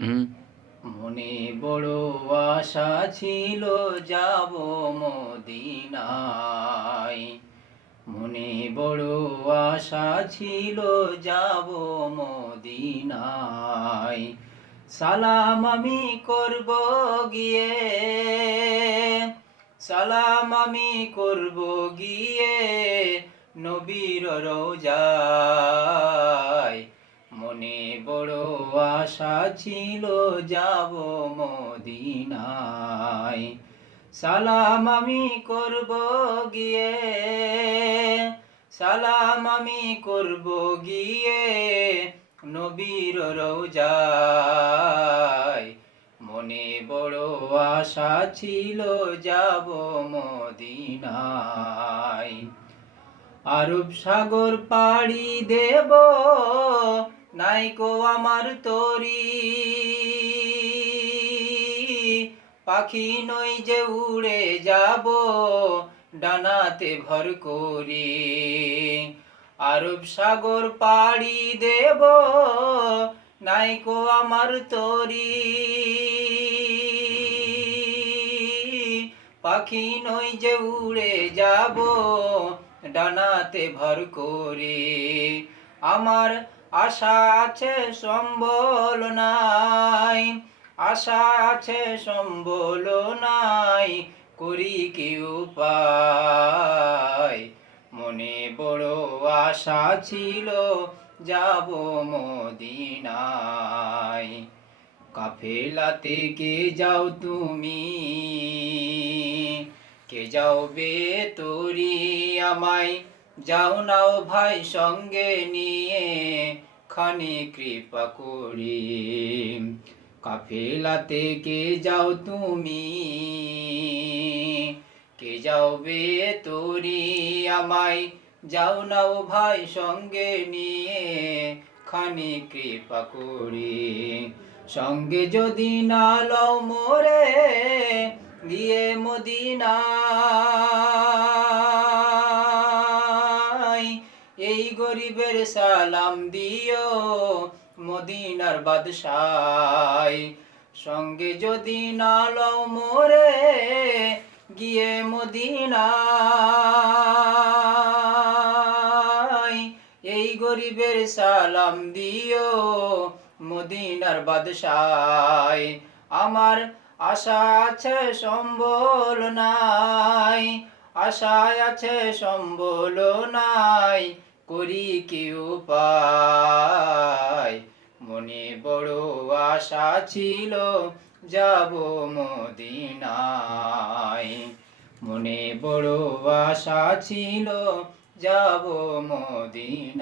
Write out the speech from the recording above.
হুম। মনে বড় আশা ছিল যাব মদিনায়। মনে বড় আশা ছিল যাব মদিনায়। সালাম আমি করব গিয়ে, সালাম আমি করব গিয়ে নবীর রওজায়। মনে বড় আশা ছিল যাব মদিনায়। সালাম আমি করব গিয়ে, সালাম আমি করব গিয়ে নবীর রওজায়। মনে বড় আশা ছিল যাব মদিনায়। আরব সাগর পাড়ি দেব, নাইকো আমার তরি। পাখি নই যে উড়ে যাব ডানাতে ভর করি। আরব সাগর পাড়ি দেব, নাইকো আমার তরি। পাখি নই যে উড়ে যাব ডানাতে ভর করে। আমার আশা আছে সম্বল নাই, আশা আছে সম্বল নাই, করি কি উপায়। মনে বড় আশা ছিল যাব মদিনায়। কাফেলাতে কে যাও তুমি, কে যাও বে তোরি আমায় যাও নাও ভাই সঙ্গে নিয়ে খানি কৃপা করি। কাফেলাতে কে যাও তুমি, কে যাও বে তোরি আমায় যাও নাও ভাই সঙ্গে নিয়ে খানি কৃপা করি। সঙ্গে যদি না লও মোরে গিয়ে মদিনায়, এই গরিবের সালাম দিও মদিনার বাদশায়। সঙ্গে যদি না লও মোরে গিয়ে মদিনায়, এই গরিবের সালাম দিও মদিনার বাদশায়। আমার আশা আছে সম্বল নাই, আশা আছে সম্বল নাই, করি কি উপায়। মনে বড় আশা ছিল যাব মদিনায়। মনে বড় আশা ছিল যাব মদিনায়।